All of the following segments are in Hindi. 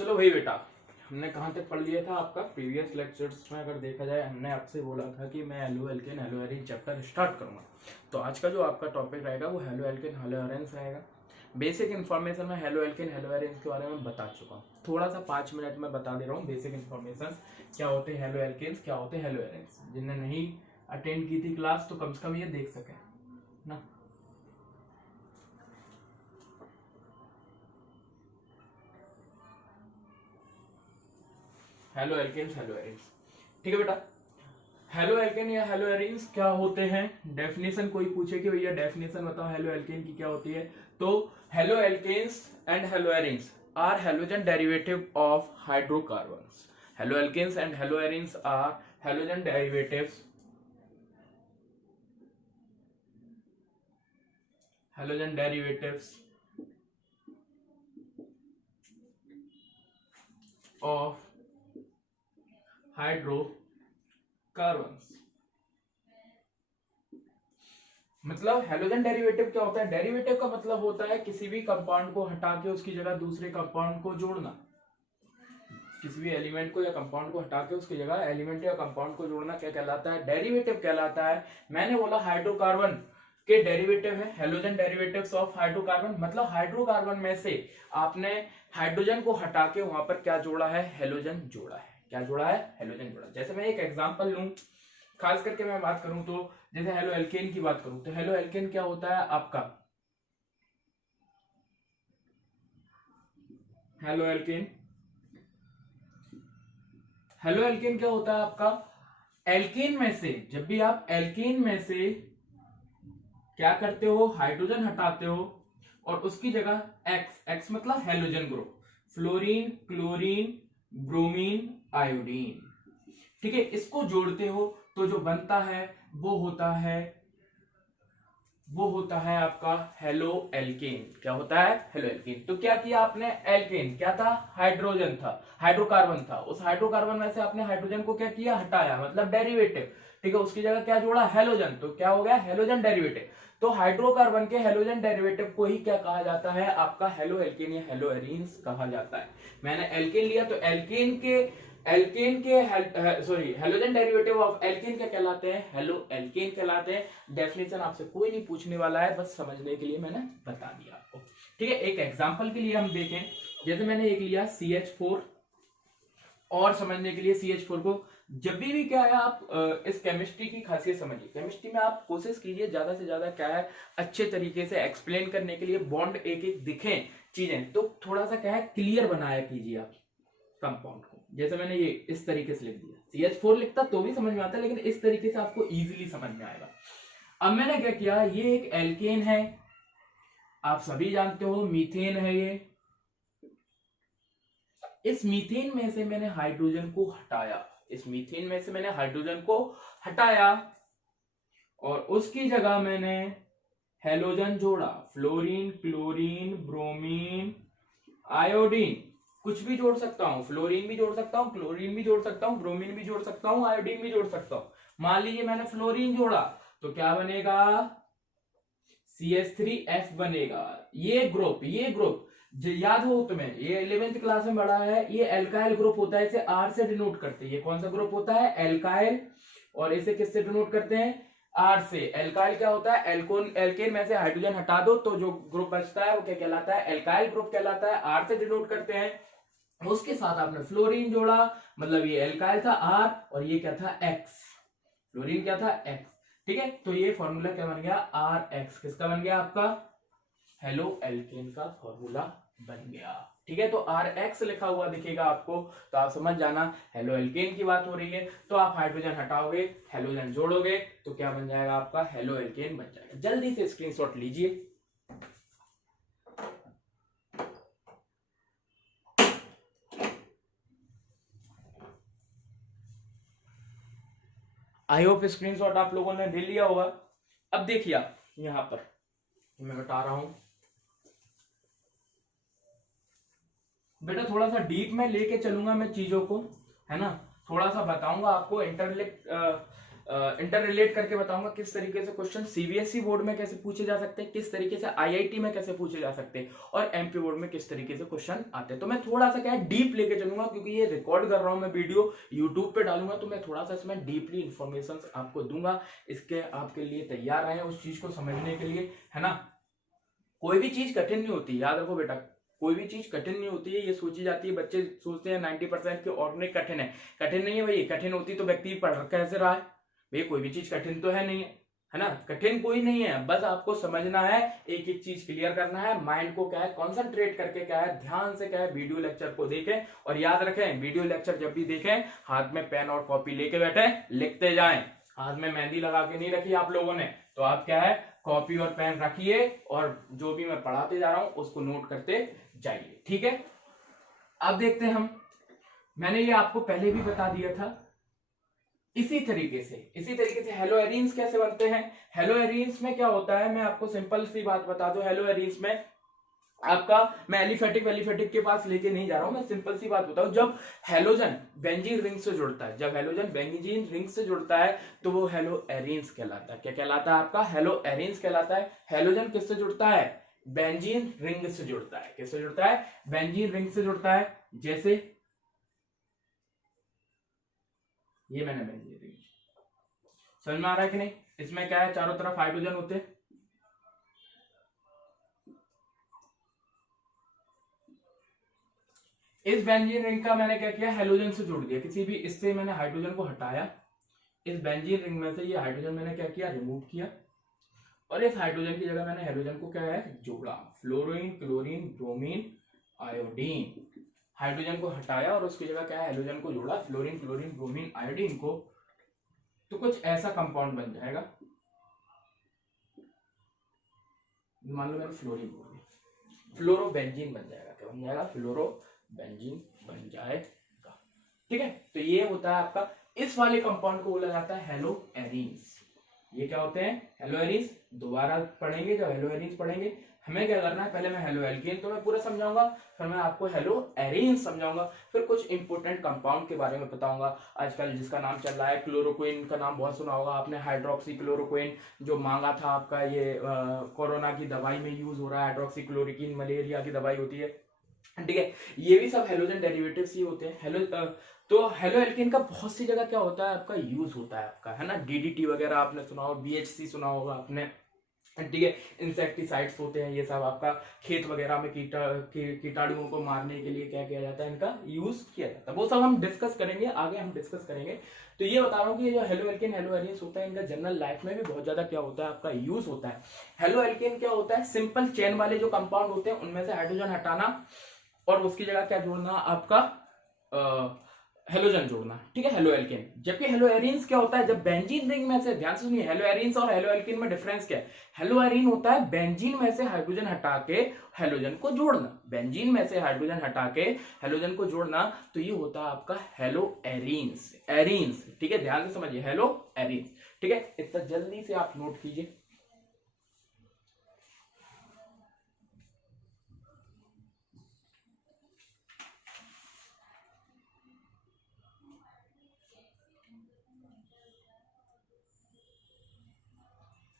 चलो भाई बेटा, हमने कहाँ तक पढ़ लिया था आपका प्रीवियस लेक्चर्स में। अगर देखा जाए, हमने आपसे बोला था कि मैं halo alkane hello arene chapter start करूंगा। तो आज का जो आपका टॉपिक रहेगा वो हेलो एल्केन हेलो एरेन्स रहेगा। बेसिक इन्फॉर्मेशन में हेलो एल्केन हेलो एरेन्स के बारे में बता चुका हूँ, थोड़ा सा 5 मिनट में बता दे रहा हूँ बेसिक इन्फॉर्मेशन। क्या होते हैं हेलो एल्केन्स, क्या होते हैं हेलो एरेन्स। जिन्हें नहीं अटेंड की थी क्लास तो कम से कम ये देख सकें ना। हेलो एल्केन्स हेलो एरेन्स, ठीक है बेटा। हेलो एल्केन या हेलो एरीन्स क्या होते हैं, डेफिनेशन कोई पूछे कि भैया डेफिनेशन बताओ हेलो एल्केन की क्या होती है, तो haloalkanes and haloarenes are halogen derivative of hydrocarbons. Haloalkanes and haloarenes are halogen derivatives of hydrocarbons. मतलब हेलोजन डेरिवेटिव क्या होता है, डेरिवेटिव का मतलब होता है किसी भी कंपाउंड को हटा के उसकी जगह दूसरे कंपाउंड को जोड़ना। किसी भी एलिमेंट को या कंपाउंड को हटा के उसकी जगह एलिमेंट या कंपाउंड को जोड़ना क्या कहलाता है, डेरिवेटिव कहलाता है। मैंने बोला हाइड्रोकार्बन के डेरिवेटिव है हेलोजन डेरिवेटिव्स ऑफ हाइड्रोकार्बन। मतलब हाइड्रोकार्बन में से आपने हाइड्रोजन को हटा के वहां पर क्या जोड़ा है, हेलोजन जोड़ा है। क्या जोड़ा है, हेलोजन जोड़ा। जैसे मैं एक एग्जांपल लूं, खास करके मैं बात करूं तो जैसे हेलो एल्केन की बात करूं तो हेलो एल्केन क्या होता है आपका, हेलो एल्केन हेलो एल्केन क्या होता है आपका, एल्केन में से जब भी आप एल्केन में से क्या करते हो, हाइड्रोजन हटाते हो और उसकी जगह एक्स, एक्स मतलब halogen group, fluorine chlorine bromine iodine, ठीक है, इसको जोड़ते हो तो जो बनता है वो होता है आपका हेलो एल्केन। क्या होता है, हेलो एल्केन। तो क्या किया आपने, एल्केन क्या था, हाइड्रोजन था, हाइड्रोकार्बन था, उस हाइड्रोकार्बन में से आपने हाइड्रोजन को क्या किया, हटाया, मतलब डेरिवेटिव, ठीक है, उसकी जगह क्या जोड़ा, हेलोजन, तो क्या हो गया, हेलोजन डेरिवेटिव। तो हाइड्रोकार्बन के हेलोजन डेरिवेटिव को ही क्या कहा जाता है, आपका हेलो एल्केन या हेलो एरीन्स कहा जाता है। मैंने एल्केन लिया तो एल्केन के sorry halogen derivative of alkene क्या कहलाते हैं, हेलो एल्केन कहलाते हैं। डेफिनेशन आपसे कोई नहीं पूछने वाला है, बस समझने के लिए मैंने बता दिया आपको, ठीक है। एक एग्जांपल के लिए हम देखें, जैसे मैंने एक लिया CH4, और समझने के लिए CH4 को जब भी क्या है आप इस केमिस्ट्री की खासियत समझिए। केमिस्ट्री में आप कोशिश कीजिए ज्यादा से ज्यादा क्या है अच्छे तरीके से एक्सप्लेन करने के लिए, बॉन्ड एक एक दिखें चीजें तो थोड़ा सा क्या है क्लियर बनाया कीजिए आप कंपाउंड को। जैसे मैंने ये इस तरीके से लिख दिया, CH4 लिखता तो भी समझ में आता, लेकिन इस तरीके से आपको इजीली समझ में आएगा। अब मैंने क्या किया, ये एक एल्केन है, आप सभी जानते हो मीथेन है ये। इस मीथेन में से मैंने हाइड्रोजन को हटाया, इस मीथेन में से मैंने हाइड्रोजन को हटाया और उसकी जगह मैंने हेलोजन जोड़ा, फ्लोरीन क्लोरीन ब्रोमीन आयोडीन, कुछ भी जोड़ सकता हूं, फ्लोरीन भी जोड़ सकता हूं, क्लोरीन भी जोड़ सकता हूं, ब्रोमीन भी जोड़ सकता हूं, आयोडीन भी जोड़ सकता हूं। मान लीजिए मैंने फ्लोरीन जोड़ा तो क्या बनेगा, CH3F बनेगा। ये ग्रुप याद हो तुम्हें, ये 11th क्लास में पढ़ा है, ये एल्काइल ग्रुप होता है, इसे R से डिनोट करते हैं। ये कौन सा ग्रुप होता है, एल्काइल, और इसे किससे डिनोट करते हैं, R से। एल्काइल क्या होता है, एल्केन में से हाइड्रोजन हटा दो तो जो ग्रुप बचता है वो क्या कहलाता है, एल्काइल ग्रुप कहलाता है, R से डिनोट करते हैं। उसके साथ आपने फ्लोरीन जोड़ा, मतलब ये एल्काइल था R और ये क्या था, X, फ्लोरीन क्या था, X, ठीक है। तो ये फॉर्मूला क्या बन गया, RX, किसका बन गया, आपका हेलो एल्केन का फॉर्मूला बन गया, ठीक है। तो RX लिखा हुआ दिखेगा आपको तो आप समझ जाना हेलो एल्केन की बात हो रही है। तो आप हाइड्रोजन हटाओगे, हेलोजन जोड़ोगे तो क्या बन जाएगा, आपका हेलो एल्केन बन जाएगा। जल्दी से स्क्रीनशॉट लीजिए। आई होप स्क्रीनशॉट आप लोगों ने ले लिया होगा। अब देखिए आप यहां पर मैं बता रहा हूं बेटा, थोड़ा सा डीप में लेके चलूंगा मैं चीजों को, है ना, थोड़ा सा बताऊंगा आपको, इंटर रिलेट करके बताऊंगा किस तरीके से क्वेश्चन सीबीएसई बोर्ड में कैसे पूछे जा सकते हैं, किस तरीके से आईआईटी में कैसे पूछे जा सकते हैं, और एमपी बोर्ड में किस तरीके से क्वेश्चन आते हैं। तो मैं थोड़ा सा क्या है डीप लेके चलूंगा, क्योंकि ये रिकॉर्ड कर रहा हूं मैं वीडियो, यूट्यूब पे डालूंगा, तो मैं थोड़ा सा इसमें डीपली इन्फॉर्मेशन आपको दूंगा। इसके आपके लिए तैयार रहे उस चीज को समझने के लिए, है ना। कोई भी चीज कठिन नहीं होती, याद रखो बेटा, कोई भी चीज कठिन नहीं होती है। ये सोची जाती है, बच्चे सोचते हैं 90% की ऑर्गेनिक कठिन है। कठिन नहीं है भाई, कठिन होती तो व्यक्ति पढ़ कैसे रहा है भाई, कोई भी चीज कठिन तो है नहीं है ना। कठिन कोई नहीं है, बस आपको समझना है, एक एक चीज क्लियर करना है, माइंड को क्या है कॉन्सेंट्रेट करके क्या है ध्यान से क्या है वीडियो लेक्चर को देखें। और याद रखें, वीडियो लेक्चर जब भी देखें हाथ में पेन और कॉपी लेके बैठे, लिखते जाएं। हाथ में मेहंदी लगा के नहीं रखी आप लोगों ने, तो आप क्या है कॉपी और पेन रखिए, और जो भी मैं पढ़ाते जा रहा हूं उसको नोट करते जाइए, ठीक है। अब देखते हैं हम, मैंने ये आपको पहले भी बता दिया था। इसी तरीके से हेलो एरीन्स कैसे बनते हैं। हेलो एरीन्स में क्या होता है, मैं आपको सिंपल सी बात बता दूं। हेलो एरीन्स में आपका, मैं एलिफेटिक के पास लेके नहीं जा रहा हूं, मैं सिंपल सी बात बताऊं। जब हेलोजन बेंजीन रिंग से जुड़ता है, जब हेलोजन बेंजीन रिंग से जुड़ता है तो वो हेलो एरीन्स कहलाता है। क्या कहलाता है आपका, हेलो एरीन्स कहलाता है। हेलोजन किससे जुड़ता है, बेंजीन रिंग से जुड़ता है। किससे जुड़ता है, बेंजीन रिंग से जुड़ता है। जैसे ये मैंने बेंजीन रिंग, समझ में आ रहा है कि नहीं। इसमें क्या है, चारों तरफ हाइड्रोजन होते हैं। इस बेंजीन रिंग का मैंने क्या किया, हेलोजन से जोड़ दिया। किसी भी इससे मैंने हाइड्रोजन को हटाया, इस बेंजीन रिंग में से ये हाइड्रोजन मैंने क्या किया, रिमूव किया, और इस हाइड्रोजन की जगह मैंने हेलोजन को क्या है जोड़ा। Fluorine, chlorine, bromine, iodine. Hydrogen को हटाया और उसकी जगह क्या है हेलोजन को जोड़ा, फ्लोरीन, क्लोरीन, ब्रोमीन, आयोडीन को। तो कुछ ऐसा कंपाउंड बन जाएगा, मान लो मैंने फ्लोरीन बोल दिया, फ्लोरोबेंजीन बन जाएगा। क्या बन जाएगा, फ्लोरोबेंजीन बन जाएगा, ठीक है। तो ये होता है आपका, इस वाले कंपाउंड को बोला जाता है हेलो एरीन्स। ये क्या होते हैं, हेलो एरीन्स। दोबारा पढ़ेंगे, जब हेलो एरीन्स पढ़ेंगे हमें क्या करना है, पहले मैं हेलो एल्केन तो मैं पूरा समझाऊंगा, फिर मैं आपको हेलो एरीन्स समझाऊंगा, फिर कुछ इंपोर्टेंट कंपाउंड के बारे में बताऊंगा। आजकल जिसका नाम चल रहा है क्लोरोक्विन का नाम बहुत सुना होगा आपने, हाइड्रोक्सी क्लोरोक्विन, जो मांगा था आपका ये कोरोना की दवाई में यूज हो रहा है। हाइड्रोक्सी क्लोरोक्विन मलेरिया की दवाई होती है, ठीक है। ये भी सब हेलोजन डेरिवेटिव्स ही होते हैं। तो हेलो एल्केन का बहुत सी जगह क्या होता है आपका यूज होता है आपका, है ना। डीडीटी वगैरह आपने सुना होगा, बीएचसी सुना होगा आपने, ठीक है। इंसेक्टिसाइड्स होते हैं ये सब आपका, खेत वगैरह में कीटाणुओं को मारने के लिए क्या किया जाता है, इनका यूज किया जाता है। वो सब हम डिस्कस करेंगे, आगे हम डिस्कस करेंगे। तो ये बता रहा हूँ कि ये जो हेलो एल्केन, हेलो एरीन्स होता है, इनका जनरल लाइफ में भी बहुत ज्यादा क्या होता है आपका यूज होता है। हेलो एल्केन क्या होता है, सिंपल चेन वाले जो कंपाउंड होते हैं उनमें से हाइड्रोजन हटाना और उसकी जगह क्या जोड़ना आपका हेलोजन जोड़ना, ठीक है, हेलो एल्केन। जबकि हेलो एरीन्स क्या होता है, जब बेंजीन रिंग में से, ध्यान से सुनिए, हेलो एरीन्स और हेलो एल्केन में डिफरेंस क्या है। हेलो एरीन होता है बेंजीन में से हाइड्रोजन हटा के हेलोजन को जोड़ना, बेंजीन में से हाइड्रोजन हटा के हेलोजन को जोड़ना, तो ये होता है आपका हेलो एरीन्स, एरीन्स, ठीक है। ध्यान से समझिए, हेलो एरीन्स, ठीक है। इतना जल्दी से आप नोट कीजिए।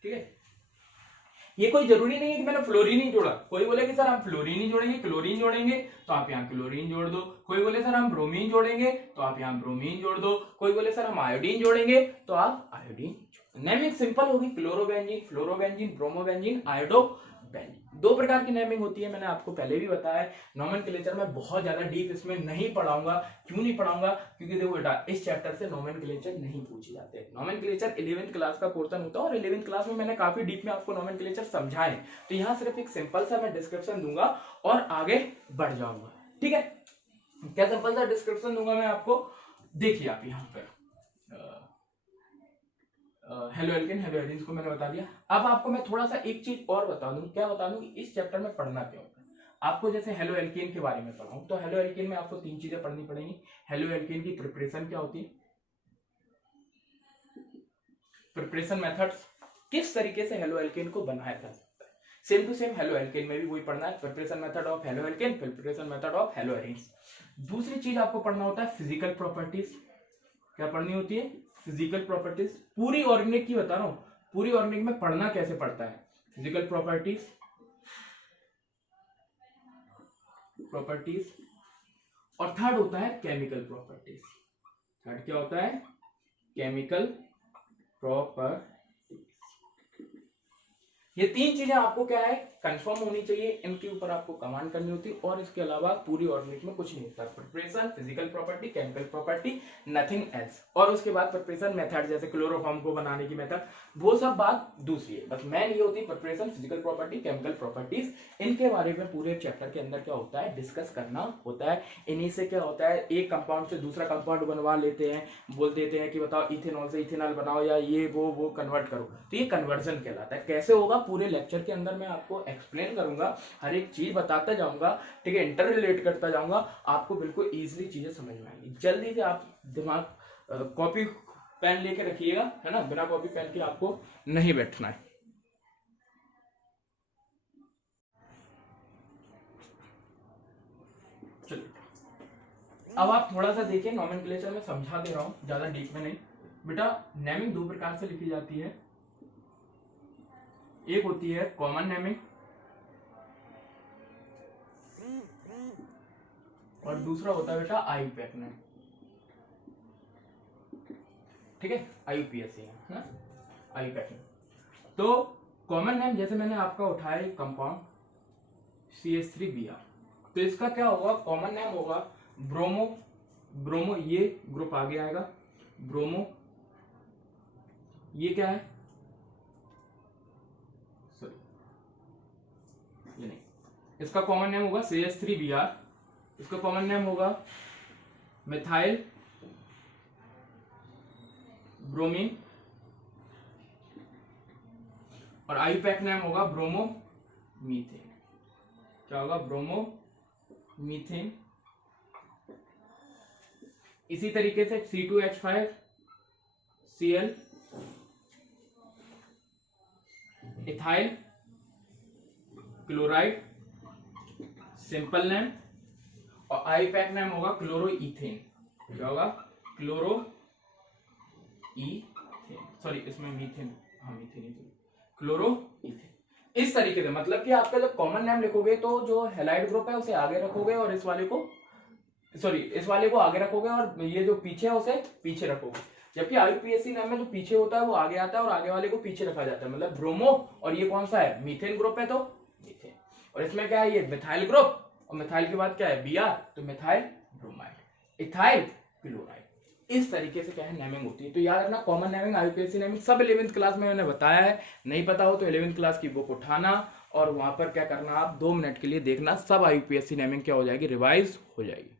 ठीक है, ये कोई जरूरी नहीं है कि मैंने फ्लोरीन ही जोड़ा। कोई बोले कि सर हम फ्लोरीन ही जोड़ेंगे, क्लोरीन जोड़ेंगे, तो आप यहाँ क्लोरीन जोड़ दो। कोई बोले सर हम ब्रोमीन जोड़ेंगे, तो आप यहाँ ब्रोमीन जोड़ दो। कोई बोले सर हम आयोडीन जोड़ेंगे, तो आप आयोडीन। नेमिंग सिंपल होगी, क्लोरोबेंजीन, फ्लोरोबेंजीन, ब्रोमोबेंजीन, आयोडोबेंजीन। दो प्रकार की नेमिंग होती है, मैंने आपको पहले भी बताया है। नोमेनक्लेचर में बहुत ज्यादा डीप इसमें नहीं पढ़ाऊंगा। क्यों नहीं पढ़ाऊंगा, क्योंकि देखो बेटा इस चैप्टर से नोमेनक्लेचर नहीं पूछे जाते। नोमेनक्लेचर 11th क्लास का पोर्शन होता है, और 11th क्लास में मैंने काफी डीप में आपको नोमेनक्लेचर समझाए। तो यहाँ सिर्फ एक सिंपल सा मैं डिस्क्रिप्शन दूंगा और आगे बढ़ जाऊंगा, ठीक है। क्या सिंपल सा डिस्क्रिप्शन दूंगा मैं आपको, देखिए आप यहाँ पर हेलो एल्केन, हेलो एरीन्स को मैंने बता दिया। अब आपको मैं थोड़ा सा एक चीज और बता दूं, क्या बता दूं, इस चैप्टर में पढ़ना क्या होता है आपको। जैसे हेलो एल्केन के बारे में पढ़ाऊं, तो हेलो एल्केन में आपको 3 चीजें पढ़नी पड़ेंगी। हेलो एल्केन की प्रिपरेशन क्या होती है, प्रिपरेशन मेथड्स, किस तरीके से हेलो एल्केन को बनाया जा सकता है। Same to same haloalkane में भी वही पढ़ना है, preparation method of haloalkane, preparation method of haloarenes. दूसरी चीज आपको पढ़ना होता है फिजिकल प्रॉपर्टीज। क्या पढ़नी होती है, फिजिकल प्रॉपर्टीज पूरी ऑर्गेनिक की बता रहा हूं, पूरी ऑर्गेनिक में पढ़ना कैसे पड़ता है, फिजिकल प्रॉपर्टीज और थर्ड होता है केमिकल प्रॉपर्टीज। थर्ड क्या होता है, केमिकल प्रॉपर्टीज। ये तीन चीजें आपको क्या है कंफर्म होनी चाहिए, इनके ऊपर आपको कमांड करनी होती है, और इसके अलावा पूरी ऑर्गेनिक में कुछ नहीं होता। Preparation, physical property, chemical property, nothing else. और उसके बाद प्रिपरेशन मेथड, जैसे क्लोरोफॉर्म को बनाने की मेथड, वो सब बात दूसरी है। बस मेन ये होती है preparation, physical property, chemical properties. इनके बारे में पूरे चैप्टर के अंदर क्या होता है डिस्कस करना होता है। इन्हीं से क्या होता है, एक कंपाउंड से दूसरा कंपाउंड बनवा लेते हैं, बोल देते हैं कि बताओ इथेनॉल से इथेनॉल बनाओ, या ये वो कन्वर्ट करो, तो ये कन्वर्जन कहलाता है। कैसे होगा पूरे लेक्चर के अंदर मैं आपको एक्सप्लेन करूंगा, हर एक चीज बताता जाऊंगा, ठीक है, इंटर रिलेट करता जाऊंगा, आपको बिल्कुल इजीली चीजें समझ में आएंगी। जल्दी से आप दिमाग कॉपी पेन लेके रखिएगा, है ना, बिना कॉपी पेन के आपको नहीं बैठना है। चलिए अब आप थोड़ा सा देखिए, नॉमेनक्लेचर में समझा दे रहा हूं, ज्यादा डीप में नहीं। बेटा नेमिंग दो प्रकार से लिखी जाती है, एक होती है कॉमन नेमिंग और दूसरा होता है बेटा आईयूपीएसी नेम, ठीक है, आईयूपीएसी है ना, आईयूपीएसी। तो कॉमन नेम जैसे मैंने आपका उठाया कंपाउंड CH3Br, तो इसका क्या होगा, कॉमन नेम होगा ब्रोमो, ब्रोमो ये ग्रुप आगे आएगा, ब्रोमो, ये क्या है, सॉरी ये नहीं, इसका कॉमन नेम होगा CH3Br, इसका कॉमन नेम होगा मिथाइल ब्रोमीन, और आईयूपीएसी नेम होगा ब्रोमो मीथेन। क्या होगा, ब्रोमो मीथेन। इसी तरीके से C2H5Cl, ethyl chloride, simple name, और आईयूपीएसी नेम होगा क्लोरो इथेन। क्या होगा, क्लोरो इथेन, सॉरी इसमें मीथेन, हाँ मीथेन ही, क्लोरो इथेन। इस तरीके से, मतलब कि आपका जब कॉमन नेम लिखोगे तो जो हैलाइड ग्रुप है उसे आगे रखोगे, और इस वाले को, सॉरी इस वाले को आगे रखोगे, और ये जो पीछे है उसे पीछे रखोगे। जबकि आईयूपीएसी नेम में जो पीछे होता है वो आगे आता है, और आगे वाले को पीछे रखा जाता है। मतलब ब्रोमो, और ये कौन सा है, मीथेन ग्रुप है तो मीथेन, और इसमें क्या है, ये मिथाइल ग्रुप, और मिथाइल के बाद क्या है Br, तो मिथाइल ब्रोमाइड, इथाइल क्लोराइड। इस तरीके से क्या है नेमिंग होती है। तो याद रखना, कॉमन नेमिंग, आईयूपीएसी नेमिंग सब 11th क्लास में मैंने बताया है, नहीं पता हो तो 11th क्लास की बुक उठाना, और वहां पर क्या करना, आप 2 मिनट के लिए देखना, सब आईयूपीएसी नेमिंग क्या हो जाएगी, रिवाइज हो जाएगी।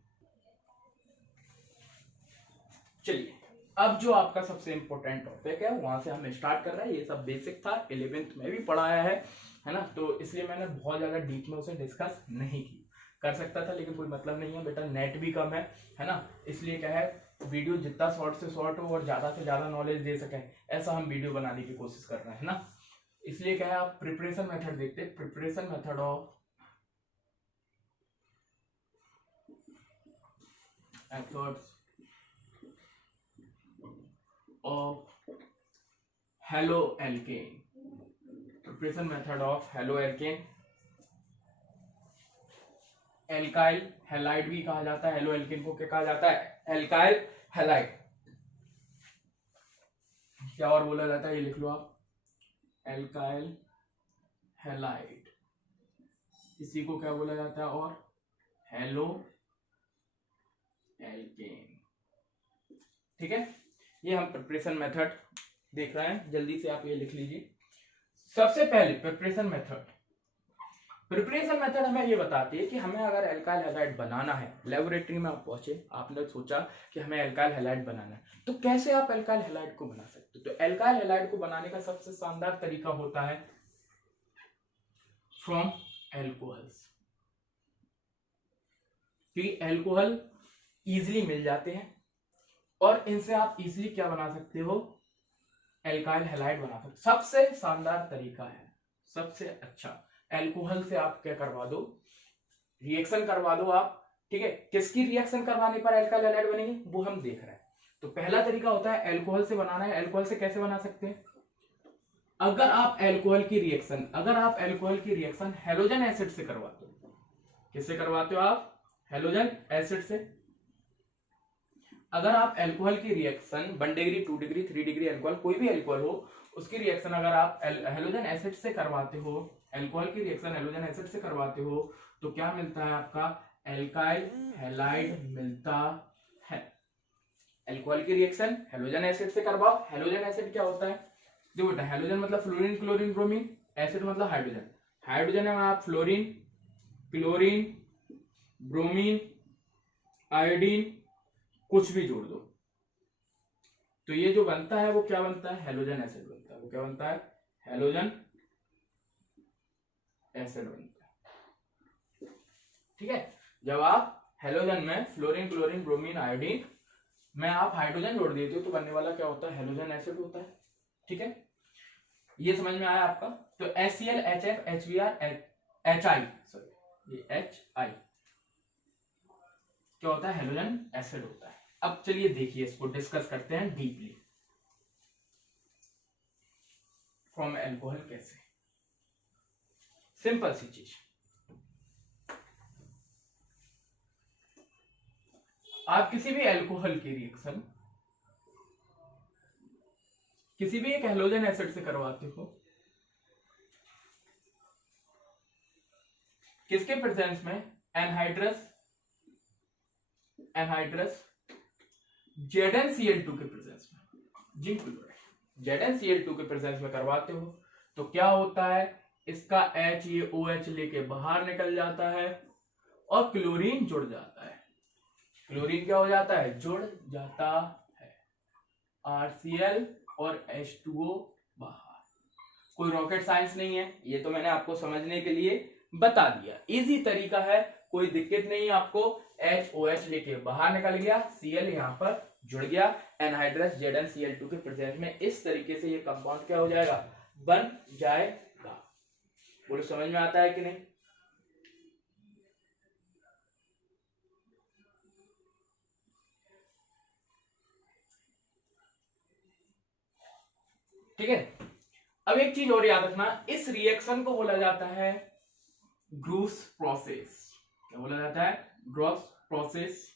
चलिए अब जो आपका सबसे इंपॉर्टेंट टॉपिक है वहां से हम स्टार्ट कर रहे हैं। ये सब बेसिक था, 11th में भी पढ़ाया है ना, तो इसलिए मैंने बहुत ज्यादा डीप में उसे डिस्कस नहीं की। कर सकता था लेकिन कोई मतलब नहीं है बेटा, नेट भी कम है ना, इसलिए क्या है वीडियो जितना शॉर्ट से शॉर्ट हो और ज्यादा से ज्यादा नॉलेज दे सके, ऐसा हम वीडियो बनाने की कोशिश कर रहे हैं ना। इसलिए क्या है, आप प्रिपरेशन मेथड देखते हैं, preparation method of methods of haloalkane, preparation method of haloalkane, alkyl halide भी कहा जाता है, हेलोएल्केन को क्या कहा जाता है, एल्काइल हैलाइड। क्या और बोला जाता है, ये लिख लो आप, एल्काइल हैलाइड, इसी को क्या बोला जाता है, और हेलो एल्केन, ठीक है। ये हम प्रिपरेशन मेथड देख रहे हैं, जल्दी से आप ये लिख लीजिए। सबसे पहले प्रिपरेशन मेथड, प्रिपरेशन मेथड हमें ये बताती है कि हमें अगर एल्काइल हैलाइड बनाना है, लेबोरेटरी में आप पहुंचे, आपने सोचा कि हमें एल्काइल हैलाइड बनाना है, तो कैसे आप एल्काइल हैलाइड को बना सकते हो। तो एल्काइल हैलाइड को बनाने का सबसे शानदार तरीका होता है फ्रॉम एल्कोहल्स, कि एल्कोहल इजिली मिल जाते हैं, और इनसे आप इजिली क्या बना सकते हो, एल्काइल हैलाइड बना सकते। सबसे शानदार तरीका है, सबसे अच्छा, एल्कोहल से आप क्या करवा दो, रिएक्शन करवा दो आप, ठीक है। किसकी रिएक्शन करवाने पर एल्काइल हैलाइड बनेगी वो हम देख रहे हैं। तो पहला तरीका होता है अल्कोहल से बनाना है। अल्कोहल से कैसे बना सकते हैं? अगर आप अल्कोहल की रिएक्शन हेलोजन एसिड से करवाते हो, किससे करवाते हो आप? हेलोजन एसिड से। अगर आप अल्कोहल की reaction 1 degree 2 degree 3 degree alcohol, कोई भी अल्कोहल हो, उसकी रिएक्शन अगर आप हेलोजन एसिड से करवाते हो, अल्कोहल की रिएक्शन हेलोजन एसिड से करवाते हो, तो क्या मिलता है आपका? एल्काइल हैलाइड मिलता है। अल्कोहल की रिएक्शन हेलोजन एसिड से करवाओ। हेलोजन एसिड क्या होता है? जो बेटा, हेलोजन मतलब फ्लोरीन क्लोरीन ब्रोमीन, एसिड मतलब हाइड्रोजन। हाइड्रोजन है आप फ्लोरीन क्लोरीन ब्रोमीन आयोडीन कुछ भी जोड़ दो, तो ये जो बनता है वो क्या बनता है? हेलोजन एसिड बनता है। वो क्या बनता है? हेलोजन एसिड बनता है। ठीक है, जब आप हेलोजन में फ्लोरीन क्लोरीन ब्रोमीन आयोडीन में आप हाइड्रोजन जोड़ देते हो तो बनने वाला क्या होता है? हेलोजन एसिड होता है। ठीक है, ये समझ में आया आपका? तो HCl HF HBr HI, sorry ये HI क्या होता है? हेलोजन एसिड होता है। अब चलिए देखिए, इसको डिस्कस करते हैं डीपली। फ्रॉम एल्कोहल कैसे? सिंपल सी चीज, आप किसी भी एल्कोहल की रिएक्शन किसी भी एक हेलोजन एसिड से करवाते हो, किसके प्रेजेंस में? एनहाइड्रस ZnCl2 के प्रेजेंस में, जिंक क्लोराइड ZnCl2 के प्रेजेंस में करवाते हो, तो क्या होता है? इसका H ये OH लेके बाहर निकल जाता है और क्लोरीन जुड़ जाता है। क्लोरीन क्या हो जाता है? जुड़ जाता है। RCl और H2O बाहर। कोई रॉकेट साइंस नहीं है, ये तो मैंने आपको समझने के लिए बता दिया। इजी तरीका है, कोई दिक्कत नहीं है आपको। HOH लेके बाहर निकल गया, Cl यहाँ पर जुड़ गया, एनहाइड्रस ZnCl2 के प्रेजेंस में इस तरीके से ये कंपाउंड क्या हो जाएगा? बन जाएगा। बोलो समझ में आता है कि नहीं? ठीक है, अब एक चीज और याद रखना, इस रिएक्शन को बोला जाता है ग्रूस प्रोसेस। क्या बोला जाता है? Gross process.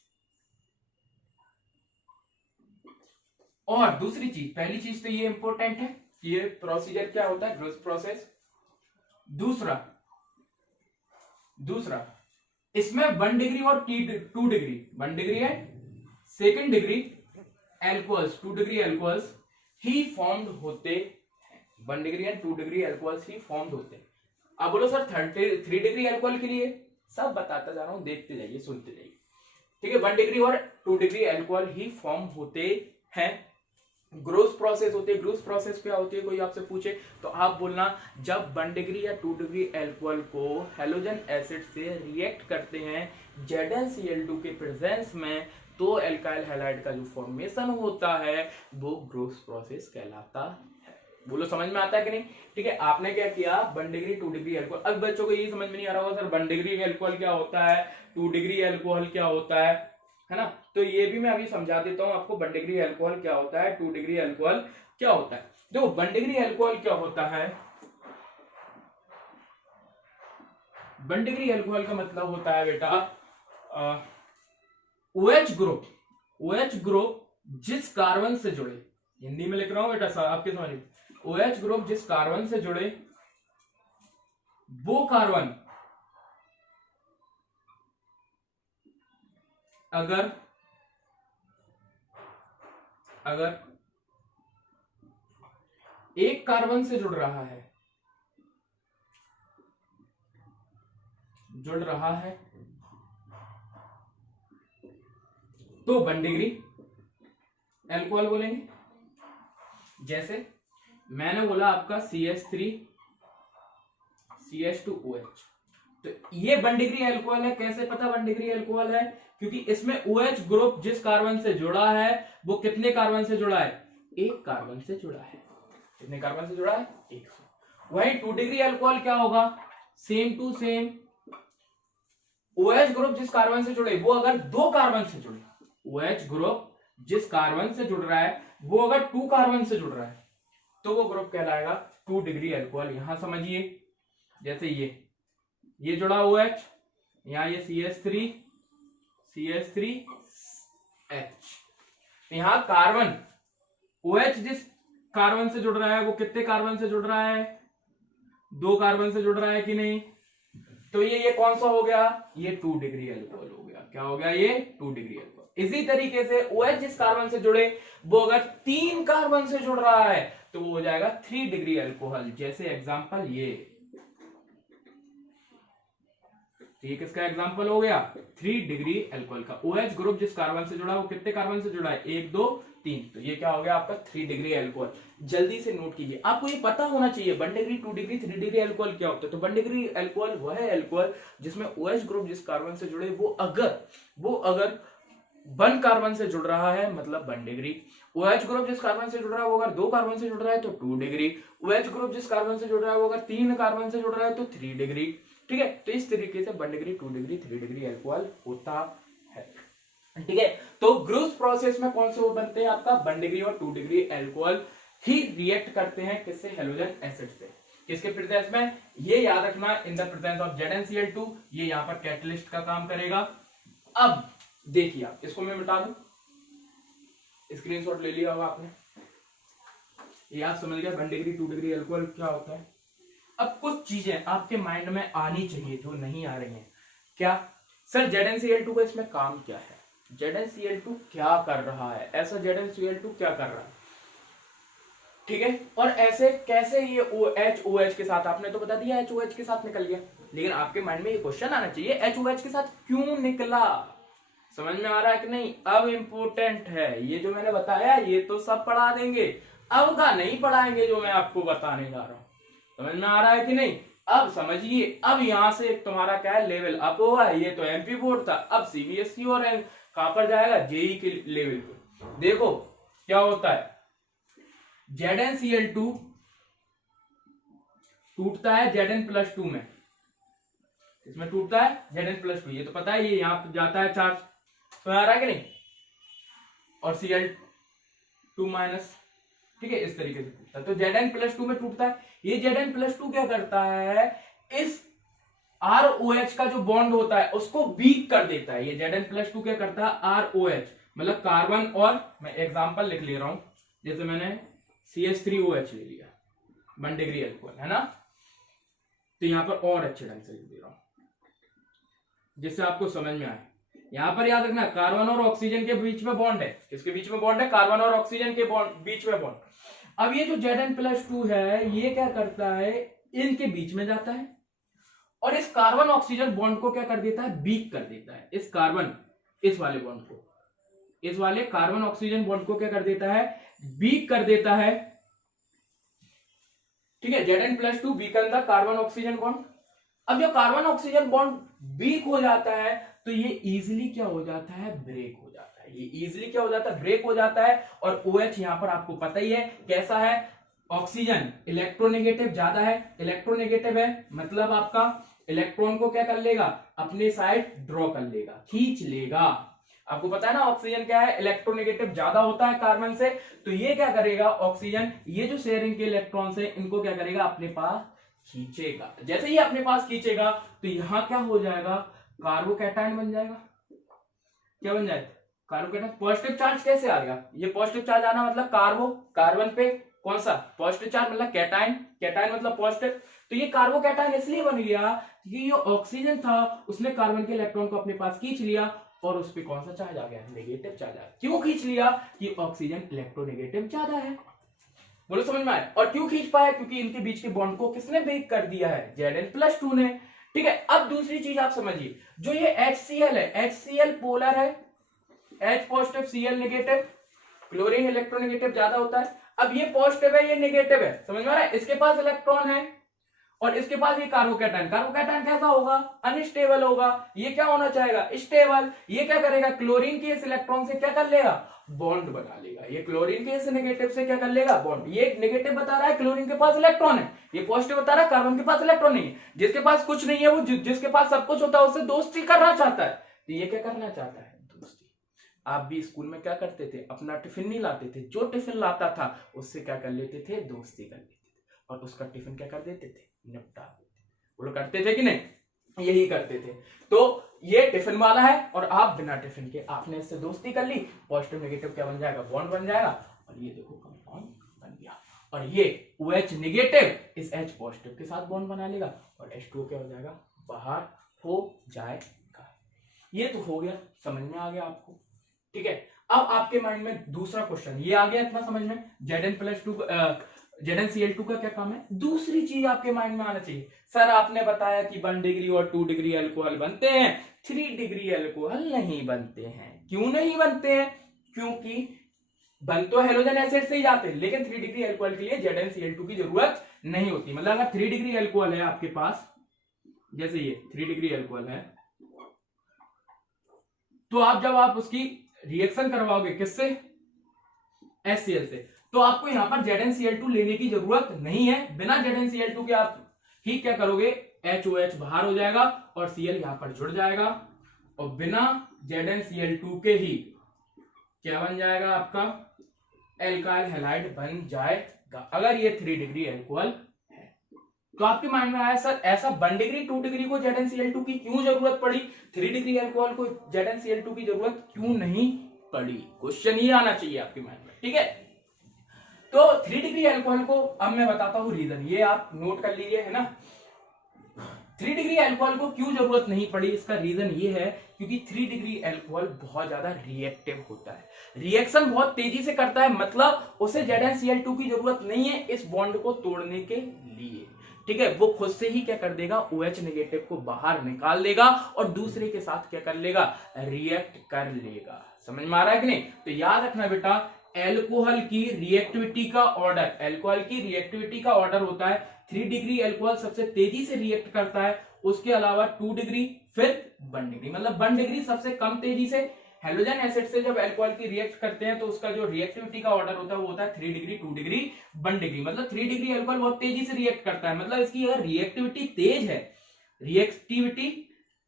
और दूसरी चीज, पहली चीज तो ये इंपॉर्टेंट है कि ये प्रोसीजर क्या होता है? Gross process. दूसरा इसमें 1 डिग्री और 2 डिग्री, 1 डिग्री है, 2nd degree alcohols, 2 degree alcohols ही फॉर्म्ड होते हैं। 1 डिग्री एंड 2 डिग्री एल्कोहल्स ही फॉर्म्ड होते हैं। अब बोलो सर 3 डिग्री एल्कोहल के लिए? सब बताता जा रहा हूं, देखते जाइए, सुनते जाइए। ठीक है, 1 डिग्री और 2 डिग्री एल्कोहल ही फॉर्म होते हैं। ग्रोस प्रोसेस होती है। ग्रोस प्रोसेस क्या होती है? कोई आपसे पूछे तो आप बोलना, जब 1 डिग्री या 2 डिग्री एल्कोहल को हेलोजन एसिड से रिएक्ट करते हैं ZnCl2 के प्रेजेंस में, तो एल्काइल हैलाइड का जो फॉर्मेशन होता है वो ग्रोस प्रोसेस कहलाता है। बोलो समझ में आता है कि नहीं? ठीक है, आपने क्या किया? 1 डिग्री 2 डिग्री एल्कोहल। अब बच्चों को ये समझ में नहीं आ रहा होगा सर 1 डिग्री एल्कोहल क्या होता है, 2 डिग्री एल्कोहल क्या होता है ना? तो ये भी मैं अभी समझा देता हूं आपको, 1 डिग्री एल्कोहल क्या होता है, 2 डिग्री एल्कोहल क्या होता है। देखो 1 डिग्री एल्कोहल क्या होता है? 1 डिग्री एल्कोहल का मतलब होता है बेटा OH ग्रुप जिस कार्बन से जुड़े, हिंदी में लिख रहा हूं बेटा साहब आपके समझ, OH ग्रुप जिस कार्बन से जुड़े वो कार्बन अगर एक कार्बन से जुड़ रहा है तो 1 डिग्री एल्कोहल बोलेंगे। जैसे मैंने बोला आपका CH3 CH2OH, तो ये 1 डिग्री एल्कोहल है। कैसे पता 1 डिग्री एल्कोहल है? क्योंकि इसमें OH ग्रुप जिस कार्बन से जुड़ा है वो कितने कार्बन से जुड़ा है? एक कार्बन से जुड़ा है। कितने कार्बन से जुड़ा है? एक से। वही 2 डिग्री एल्कोहल क्या होगा? Same to same, OH group जिस कार्बन से जुड़े वो अगर 2 कार्बन से जुड़े, OH ग्रुप जिस कार्बन से जुड़ रहा है वो अगर 2 कार्बन से जुड़ रहा है तो वो ग्रुप कहलाएगा 2 डिग्री अल्कोहल। यहां समझिए, जैसे ये जुड़ा OH, यहां ये CH3H। यहां कार्बन OH जिस कार्बन से जुड़ रहा है वो कितने कार्बन से जुड़ रहा है? 2 कार्बन से जुड़ रहा है कि नहीं? तो ये कौन सा हो गया? ये 2 डिग्री अल्कोहल हो गया। क्या हो गया? ये 2 डिग्री अल्कोहल। इसी तरीके से OH जिस कार्बन से जुड़े वो अगर 3 कार्बन से जुड़ रहा है तो वो हो जाएगा 3 डिग्री अल्कोहल। जैसे एग्जांपल ये किसका एग्जांपल हो गया? 3 डिग्री अल्कोहल का। OH ग्रुप जिस कार्बन से जुड़ा है वो कितने कार्बन से जुड़ा है? 1 2 3। तो ये क्या हो गया आपका? 3 डिग्री अल्कोहल। जल्दी से नोट कीजिए, आपको ये पता होना चाहिए 1 डिग्री 2 डिग्री 3 डिग्री अल्कोहल क्या होता है। तो 1 डिग्री अल्कोहल वह है अल्कोहल जिसमें OH ग्रुप जिस कार्बन से जुड़े वो अगर 1 कार्बन से जुड़ रहा है मतलब 1 डिग्री। OH ग्रुप जिस कार्बन से जुड़ रहा है वो अगर 2 कार्बन से जुड़ रहा है तो 2 डिग्री। OH ग्रुप जिस कार्बन से जुड़ रहा है वो अगर 3 कार्बन से जुड़ रहा है तो 3 डिग्री। ठीक है, तो इस तरीके से 1 डिग्री 2 डिग्री 3 डिग्री अल्कोहल होता है। ठीक है, तो ग्रूस प्रोसेस में कौन से वो बनते हैं? आपका 1 डिग्री और 2 डिग्री अल्कोहल ही रिएक्ट करते हैं किससे? हैलोजन एसिड से। किसके प्रेजेंस में? ये याद रखना, in the presence of ZnCl2। ये यहां पर कैटलिस्ट का काम करेगा। अब देखिए, आप इसको मैं मिटा दूं, स्क्रीनशॉट ले लिया होगा आपने, ये आप समझ गए 1 डिग्री 2 डिग्री अल्कोहल क्या होता है। अब कुछ चीजें आपके माइंड में आनी चाहिए जो नहीं आ रही हैं। क्या सर ZnCl2 का इसमें काम क्या है? ZnCl2 क्या कर रहा है? ऐसा ZnCl2 क्या कर रहा है? ठीक है, और ऐसे कैसे ये OH के साथ, आपने तो बता दिया HOH के साथ निकल गया, लेकिन आपके माइंड में ये क्वेश्चन आना चाहिए HOH के साथ क्यों निकला? समझ में आ रहा है कि नहीं? अब इंपॉर्टेंट है ये जो मैंने बताया, ये तो सब पढ़ा देंगे, अब का नहीं पढ़ाएंगे जो मैं आपको बताने जा रहा हूं। समझ में आ रहा है कि नहीं? अब समझिए, अब यहां से तुम्हारा क्या है? लेवल अप हुआ है। ये तो MP बोर्ड था, अब CBSE और कहां पर जाएगा? JEE के लेवल पे। देखो क्या होता है, ZnCl2 टूटता है Zn+2 में। इसमें टूटता है Zn+2, ये तो पता है, ये यहां पर जाता है चार्ज, तो आ रहा है कि नहीं? और Cl2-, ठीक है, इस तरीके से टूटता है। तो Zn+2 में टूटता है। ये Zn+2 क्या करता है? इस ROH का जो बॉन्ड होता है उसको वीक कर देता है। ये Zn+2 क्या करता है? ROH मतलब कार्बन, और मैं एग्जांपल लिख ले रहा हूं, जैसे मैंने CH3OH ले लिया, 1 डिग्री अल्कोहल है ना, तो यहां पर और अच्छे ढंग से लिख दे रहा हूं जिससे आपको समझ में आए। यहां पर याद रखना, कार्बन और ऑक्सीजन के बीच में बॉन्ड है। किसके बीच में बॉन्ड है? कार्बन और ऑक्सीजन के बीच में बॉन्ड। अब ये जो Zn+2 है ये क्या करता है? इनके बीच में जाता है और इस कार्बन ऑक्सीजन बॉन्ड को क्या कर देता है? वीक कर देता है। इस वाले बॉन्ड को, इस वाले कार्बन ऑक्सीजन बॉन्ड को क्या कर देता है? वीक कर देता है। ठीक है, Zn+2 weaken the carbon oxygen bond. अब जब कार्बन ऑक्सीजन बॉन्ड वीक हो जाता है तो ये इजीली क्या हो जाता है? ब्रेक हो जाता है। ये इजीली क्या हो जाता है? ब्रेक हो जाता है। और OH यहां पर आपको पता ही है कैसा है? ऑक्सीजन इलेक्ट्रोनेगेटिव ज्यादा है, इलेक्ट्रोनेगेटिव है मतलब आपका इलेक्ट्रॉन को क्या कर लेगा? अपने साइड ड्रॉ कर लेगा, खींच लेगा। आपको पता है ना ऑक्सीजन क्या है? इलेक्ट्रोनेगेटिव ज्यादा होता है कार्बन से, तो ये क्या करेगा? ऑक्सीजन ये जो शेयरिंग के इलेक्ट्रॉन है इनको क्या करेगा? अपने पास खींचेगा। जैसे ही अपने पास खींचेगा तो यहां क्या हो जाएगा? कार्बोकैटायन बन जाएगा। क्या बन जाएगा? कार्बोकैटायन। पॉजिटिव चार्ज कैसे आ गया? ये पॉजिटिव चार्ज आना मतलब कार्बन पे कौन सा पॉजिटिव चार्ज मतलब कैटायन, कैटायन मतलब पॉजिटिव। तो ये कार्बोकैटायन इसलिए बन गया कि ये ऑक्सीजन था उसने कार्बन के इलेक्ट्रॉन को अपने पास खींच लिया और उस पर कौन सा चार्ज आ गया? नेगेटिव चार्ज आ गया। क्यों खींच लिया? कि ऑक्सीजन इलेक्ट्रोनेगेटिव ज्यादा है। बोलो समझ में आए? और क्यों खींच पाया? क्योंकि इनके बीच के बॉन्ड को किसने ब्रेक कर दिया है? Zn+2 ने। ठीक है, अब दूसरी चीज आप समझिए, जो ये HCl है, HCl पोलर है, H positive Cl negative, chlorine electronegative ज्यादा होता है। अब ये पॉजिटिव है ये नेगेटिव है, समझ में आ रहा है? इसके पास इलेक्ट्रॉन है और इसके पास ये कार्बोकैटायन। कार्बोकैटायन कैसा होगा? अनस्टेबल होगा। ये क्या होना चाहेगा? स्टेबल। ये क्या करेगा? क्लोरीन के इस इलेक्ट्रॉन से क्या कर लेगा? बॉन्ड बना लेगा। ये क्लोरीन के इस नेगेटिव से क्या कर लेगा? बॉन्ड। ये नेगेटिव बता रहा है क्लोरीन के पास इलेक्ट्रॉन है, ये पॉजिटिव बता रहा है कार्बन के पास इलेक्ट्रॉन नहीं है। जिसके पास कुछ नहीं है वो जिसके पास सब कुछ होता है उससे दोस्ती करना चाहता है, तो ये क्या करना चाहता है? दोस्ती। आप भी स्कूल में क्या करते थे, अपना टिफिन नहीं लाते थे, जो टिफिन लाता था उससे क्या कर लेते थे, दोस्ती कर लेते थे और उसका टिफिन क्या कर देते थे, निपटा देते थे। वो लोग करते थे कि नहीं, यही करते थे। तो ये टिफिन वाला है और आप बिना टिफिन के आपने इससे दोस्ती कर ली, पॉजिटिव नेगेटिव क्या बन जाएगा, बॉन्ड बन जाएगा और ये देखो कंपाउंड बन गया। और ये OH नेगेटिव इस H पॉजिटिव के साथ बॉन्ड बना लेगा और H2O क्या हो जाएगा, बाहर हो जाएगा। ये तो हो गया, समझ में आ गया आपको, ठीक है। अब आपके माइंड में दूसरा क्वेश्चन ये आ गया, इतना समझ में, Zn+2 ZnCl2 का क्या काम है। दूसरी चीज आपके माइंड में आना चाहिए, सर आपने बताया कि 1 डिग्री और 2 डिग्री अल्कोहल बनते हैं, 3 डिग्री अल्कोहल नहीं बनते हैं। क्यों नहीं बनते हैं, क्योंकि बन तो हेलोजन एसिड से ही जाते हैं, लेकिन 3 डिग्री अल्कोहल के लिए ZnCl2 की जरूरत नहीं होती। मतलब अगर 3 डिग्री अल्कोहल है आपके पास, जैसे ये 3 डिग्री अल्कोहल है, तो आप उसकी रिएक्शन करवाओगे किससे, HCl से, तो आपको यहां पर ZnCl2 लेने की जरूरत नहीं है। बिना ZnCl2 के आप ही क्या करोगे, HOH बाहर हो जाएगा और Cl यहां पर जुड़ जाएगा और बिना ZnCl2 के ही क्या बन जाएगा, आपका एल्काइल हैलाइड बन जाएगा, अगर ये 3 डिग्री अल्कोहल है। तो आपके माइंड में आया सर ऐसा 1 डिग्री 2 डिग्री को ZnCl2 की क्यों जरूरत पड़ी, 3 डिग्री अल्कोहल को ZnCl2 की जरूरत क्यों नहीं पड़ी। क्वेश्चन ये आना चाहिए आपके माइंड में, ठीक है। तो 3 डिग्री अल्कोहल को अब मैं बताता हूं रीजन, ये आप नोट कर लीजिए, है ना। 3 डिग्री अल्कोहल को क्यों जरूरत नहीं पड़ी, इसका रीजन ये है क्योंकि 3 डिग्री अल्कोहल बहुत ज्यादा रिएक्टिव होता है, रिएक्शन बहुत तेजी से करता है, मतलब उसे ZnCl2 की जरूरत नहीं है इस बॉन्ड को तोड़ने के लिए, ठीक है। वो खुद से ही क्या कर देगा, OH नेगेटिव को बाहर निकाल देगा और दूसरे के साथ क्या कर लेगा, रिएक्ट कर लेगा। समझ में आ रहा है कि नहीं। तो याद रखना बेटा, एल्कोहल की रिएक्टिविटी का ऑर्डर, एल्कोहल की रिएक्टिविटी का ऑर्डर होता है 3 डिग्री अल्कोहल सबसे तेजी से रिएक्ट करता है, उसके अलावा 2 डिग्री, फिर 1 डिग्री, मतलब 1 डिग्री सबसे कम तेजी से हेलोजन एसिड से जब अल्कोहल की रिएक्ट करते हैं तो उसका जो रिएक्टिविटी का ऑर्डर होता है वो होता है 3 डिग्री, 2 डिग्री, 1 डिग्री। मतलब 3 डिग्री अल्कोहल बहुत तेजी से रिएक्ट करता है, मतलब इसकी अगर रिएक्टिविटी तेज है, रिएक्टिविटी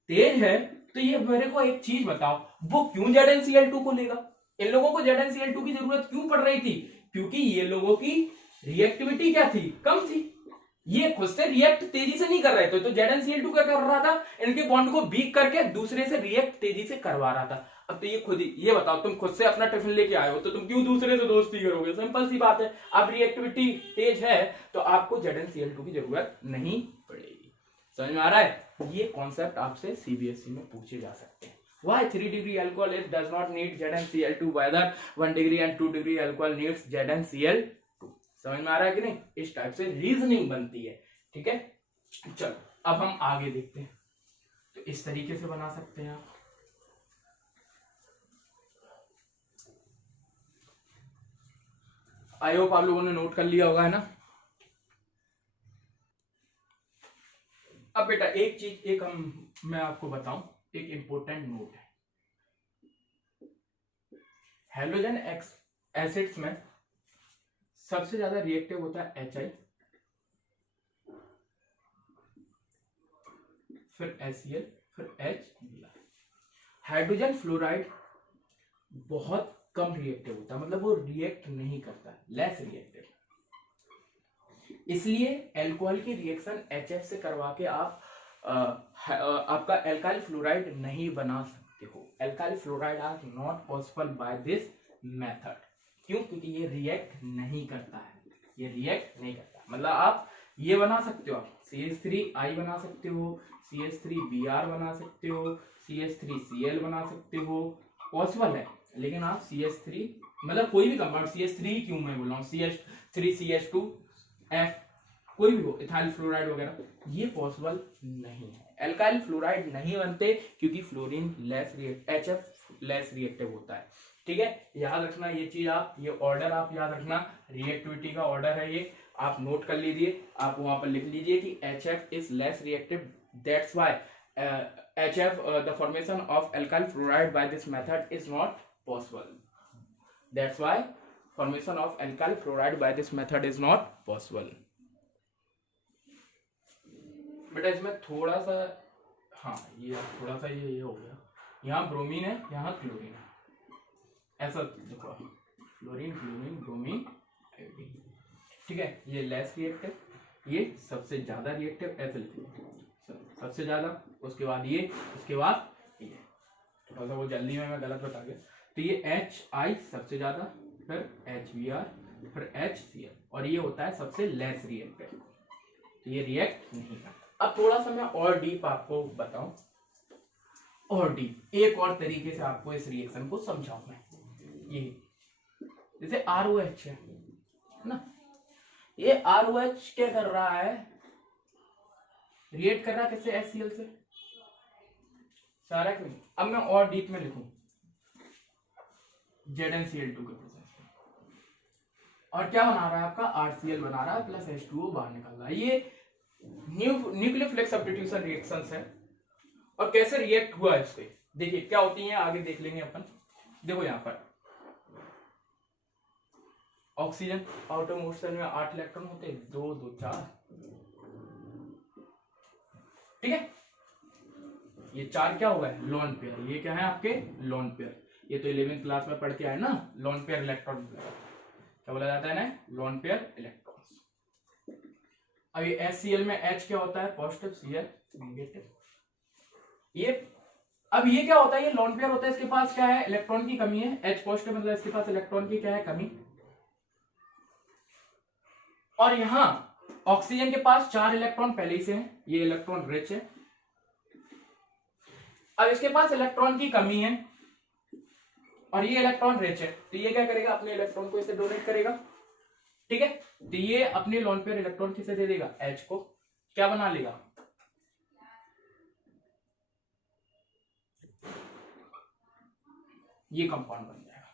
तेज है, तो ये मेरे को एक चीज बताओ, वो क्यों ZnCl2 को लेगा, इन लोगों को ZnCl2 की जरूरत क्यों पड़ रही थी, क्योंकि ये लोगों की रिएक्टिविटी क्या थी, कम थी, ये खुद से रिएक्ट तेजी से नहीं कर रहे थे, तो ZnCl2 क्या कर रहा था, इनके बॉन्ड को वीक करके दूसरे से रिएक्ट तेजी से करवा रहा था। अब तो ये खुद ही, ये बताओ, तुम खुद से अपना टिफिन लेके आए हो तो तुम क्यों दूसरे से दोस्ती करोगे, सिंपल सी बात है। अब रिएक्टिविटी तेज है तो आपको ZnCl2 की जरूरत नहीं पड़ेगी। समझ में आ रहा है, ये कॉन्सेप्ट आपसे CBSE में पूछे जा सकते हैं। Why 3 degree alcohol it does not need ZnCl2 whether 1 degree and 2 degree alcohol needs ZnCl2। समझ में आ रहा है कि नहीं, इस टाइप से रीजनिंग बनती है, ठीक है। चलो अब हम आगे देखते हैं, तो इस तरीके से बना सकते हैं आप। आई होप आप लोगों ने नोट कर लिया होगा, है ना। अब बेटा एक चीज मैं आपको बताऊं, एक इंपॉर्टेंट नोट है, हेलोजन एसिड्स में सबसे ज्यादा रिएक्टिव होता है HI, फिर HCl, फिर HBr। हाइड्रोजन फ्लोराइड बहुत कम रिएक्टिव होता है, मतलब वो रिएक्ट नहीं करता, लेस रिएक्टिव। इसलिए अल्कोहल की रिएक्शन HF से करवा के आप आपका एल्काइल फ्लोराइड नहीं बना सकते हो। Alkyl fluoride are not possible by this method. क्यों, क्योंकि ये रिएक्ट नहीं करता है, ये रिएक्ट नहीं करता। मतलब आप ये बना सकते हो, आप CH3I बना सकते हो, CH3Br बना सकते हो, CH3Cl बना सकते हो, पॉसिबल है। लेकिन आप CH3 मतलब कोई भी कंपाउंड, CH3 क्यों मैं बोल रहा हूँ, CH3CH2F कोई भी हो, इथाइल फ्लोराइड वगैरह, ये पॉसिबल नहीं है। एल्काइल फ्लोराइड नहीं बनते क्योंकि fluorine less HF less reactive होता है, ठीक है। याद रखना ये चीज, आप ये ऑर्डर आप याद रखना, रिएक्टिविटी का ऑर्डर है ये, आप नोट कर लीजिए, आप वहां पर लिख लीजिए कि HF is less reactive, that's why HF the formation of alkyl fluoride by this method is not possible. That's why formation of alkyl fluoride by this method is not possible. बेटा इसमें थोड़ा सा, हाँ ये थोड़ा सा ये हो गया, यहाँ ब्रोमीन है, यहाँ क्लोरीन है, ऐसा देखो, फ्लोरीन, क्लोरीन, ब्रोमीन, आयोडीन, ठीक है। ये लेस रिएक्टिव, ये सबसे ज्यादा रिएक्टिव, ऐसे लिखो सबसे ज्यादा, उसके बाद ये, उसके बाद ये, थोड़ा सा वो जल्दी में मैं गलत बता गया। तो ये HI सबसे ज्यादा, फिर HBr, फिर HCl, और ये होता है सबसे लेस रिएक्टिव, तो ये रिएक्ट नहीं करता। अब थोड़ा सा मैं और डीप आपको बताऊं, और डीप एक और तरीके से आपको इस रिएक्शन को समझाऊं मैं। ये जैसे ROH है ना, ये ROH क्या कर रहा है, रिएक्ट कर रहा है किससे, HCl से, सारा क्यों। अब मैं और डीप में लिखूं, ZnCl2 के प्रोसेस में, और क्या बना रहा है आपका, RCl बना रहा है प्लस H2O बाहर निकल रहा है। ये न्यूक्लियोफिलिक सब्स्टिट्यूशन रिएक्शंस है। और कैसे रिएक्ट हुआ है इसके, देखिए क्या होती है, आगे देख लेंगे अपन। देखो यहां पर ऑक्सीजन आउटर मोस्ट में 8 इलेक्ट्रॉन होते हैं, 2 2 4, ठीक है। ये 4 क्या हुआ है, लोन पेयर, ये क्या है आपके लोन पेयर, ये तो 11वीं क्लास में पढ़ के आए ना, लोन पेयर इलेक्ट्रॉन क्या बोला जाता है ना, लोन पेयर इलेक्ट्रॉन्स। अब ये HCl में H क्या होता है, पॉजिटिव, Cl नेगेटिव। ये अब ये क्या होता है, ये लोन पेयर होता है, इसके पास क्या है, इलेक्ट्रॉन की कमी है, H पॉजिटिव मतलब इसके पास इलेक्ट्रॉन की क्या है, कमी। और यहां ऑक्सीजन के पास 4 इलेक्ट्रॉन पहले ही से हैं, ये इलेक्ट्रॉन रिच है। अब इसके पास इलेक्ट्रॉन की कमी है और ये इलेक्ट्रॉन रिच है, तो ये क्या करेगा, अपने इलेक्ट्रॉन को इसे डोनेट करेगा, ठीक है। तो ये अपने लोन पेयर इलेक्ट्रॉन किसे दे देगा, H को, क्या बना लेगा, ये कंपाउंड बन जाएगा।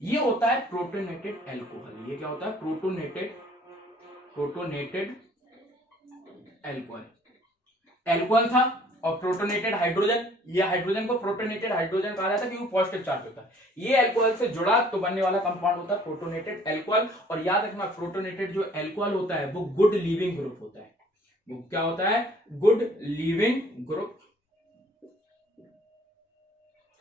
ये होता है प्रोटोनेटेड एल्कोहल। ये क्या होता है, प्रोटोनेटेड एल्कोहल। एल्कोहल था और प्रोटोनेटेड हाइड्रोजन, ये हाइड्रोजन को प्रोटोनेटेड हाइड्रोजन कहा जाता है क्योंकि पॉजिटिव चार्ज होता है। ये एल्कोहल से जुड़ा तो बनने वाला कंपाउंड होता है प्रोटोनेटेड एल्कोहल। और याद रखना, प्रोटोनेटेड जो एल्कोहल होता है वो गुड लीविंग ग्रुप होता है। वो क्या होता है, गुड लीविंग ग्रुप,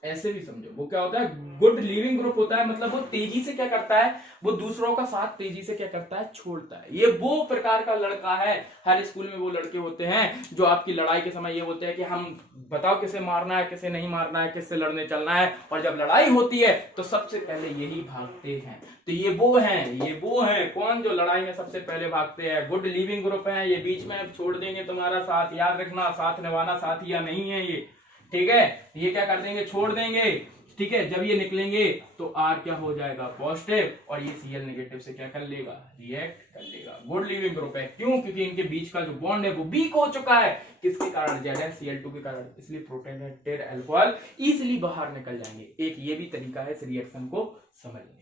ऐसे भी समझो, वो क्या होता है, गुड लिविंग ग्रुप होता है। मतलब वो तेजी से क्या करता है, वो दूसरों का साथ तेजी से क्या करता है, छोड़ता है। ये वो प्रकार का लड़का है, हर स्कूल में वो लड़के होते हैं जो आपकी लड़ाई के समय ये बोलते हैं कि हम बताओ किसे मारना है, किसे नहीं मारना है, किससे लड़ने चलना है। और जब लड़ाई होती है तो सबसे पहले यही भागते हैं। तो ये वो हैं कौन, जो लड़ाई में सबसे पहले भागते हैं, गुड लिविंग ग्रुप है। ये बीच में छोड़ देंगे तुम्हारा साथ, याद रखना, साथ निभाना साथी या नहीं है ये, ठीक है। ये क्या कर देंगे, छोड़ देंगे, ठीक है। जब ये निकलेंगे तो R क्या हो जाएगा, पॉजिटिव, और ये Cl नेगेटिव से क्या कर लेगा, रिएक्ट कर लेगा। गुड लिविंग ग्रुप है, क्यों, क्योंकि इनके बीच का जो बॉन्ड है वो वीक हो चुका है, किसके कारण, ZnCl2 के कारण। इसलिए प्रोटोनेटेड अल्कोहल इजीली बाहर निकल जाएंगे। एक ये भी तरीका है इस रिएक्शन को समझने का।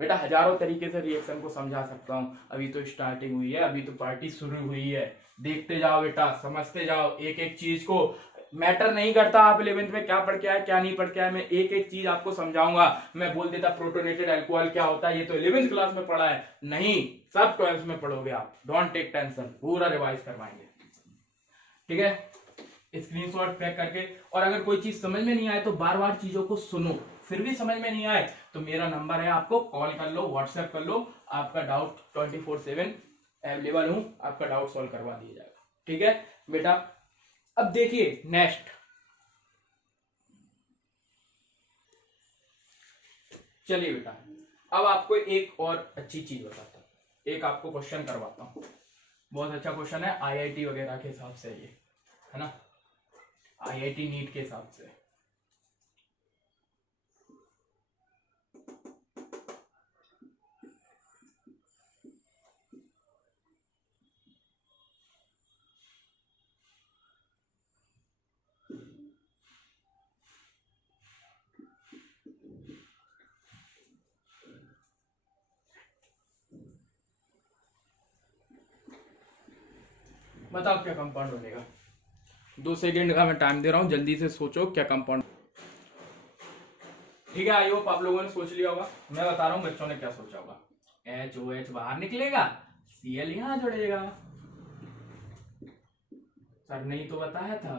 बेटा हजारों तरीके से रिएक्शन को समझा सकता हूं, अभी तो स्टार्टिंग हुई है, अभी तो पार्टी शुरू हुई है। देखते जाओ बेटा, समझते जाओ एक एक चीज को। मैटर नहीं करता आप 11th में क्या पढ़ के आए क्या नहीं पढ़ के आए, मैं एक एक चीज आपको समझाऊंगा। मैं बोल देता प्रोटोनेटेड अल्कोहल क्या होता है, ये तो 11th क्लास में पढ़ा है, नहीं, सब 12th में पढ़ोगे आप। डोंट टेक टेंशन, पूरा रिवाइज करवाएंगे, ठीक है। स्क्रीनशॉट पैक करके, और अगर कोई चीज समझ में नहीं आए तो बार बार चीजों को सुनो, फिर भी समझ में नहीं आए तो मेरा नंबर है, आपको कॉल कर लो, व्हाट्सएप कर लो। आपका डाउट 24/7 अवेलेबल हूं, आपका डाउट सॉल्व करवा दिया जाएगा, ठीक है बेटा। अब देखिए नेक्स्ट, चलिए बेटा, अब आपको एक और अच्छी चीज बताता हूं, एक आपको क्वेश्चन करवाता हूं। बहुत अच्छा क्वेश्चन है, IIT वगैरह के हिसाब से ये है ना, IIT नीट के हिसाब से। बताओ क्या कंपाउंड बनेगा, 2 सेकेंड का मैं टाइम दे रहा हूं, जल्दी से सोचो क्या कंपाउंड। ठीक है, आई होप आप लोगों ने सोच लिया होगा। मैं बता रहा हूं बच्चों ने क्या सोचा होगा। HOH बाहर निकलेगा, Cl यहां जुड़ेगा। सर नहीं तो बताया था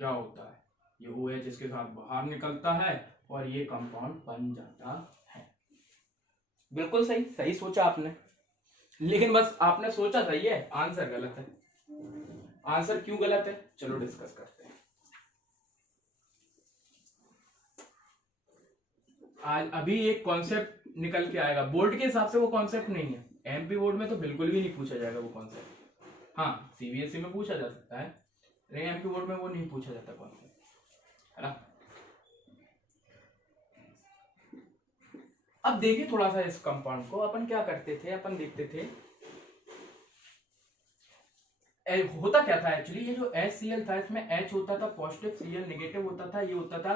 क्या होता है, ये OH इसके साथ बाहर निकलता है और ये कंपाउंड बन जाता है। बिल्कुल सही, सही सोचा आपने, लेकिन बस आपने सोचा सही है, आंसर गलत है। आंसर क्यों गलत है, चलो डिस्कस करते हैं। आज अभी एक कॉन्सेप्ट निकल के आएगा, बोर्ड के हिसाब से वो कॉन्सेप्ट नहीं है, एमपी बोर्ड में तो बिल्कुल भी नहीं पूछा जाएगा वो कॉन्सेप्ट। हाँ सीबीएसई में पूछा जा सकता है, लेकिन एमपी बोर्ड में वो नहीं पूछा जाता कॉन्सेप्ट, है ना। अब देखिए थोड़ा सा इस कंपाउंड को, अपन क्या करते थे, अपन देखते थे होता क्या था एक्चुअली। ये जो HCl था इसमें H होता था पॉजिटिव, Cl नेगेटिव होता था। ये होता था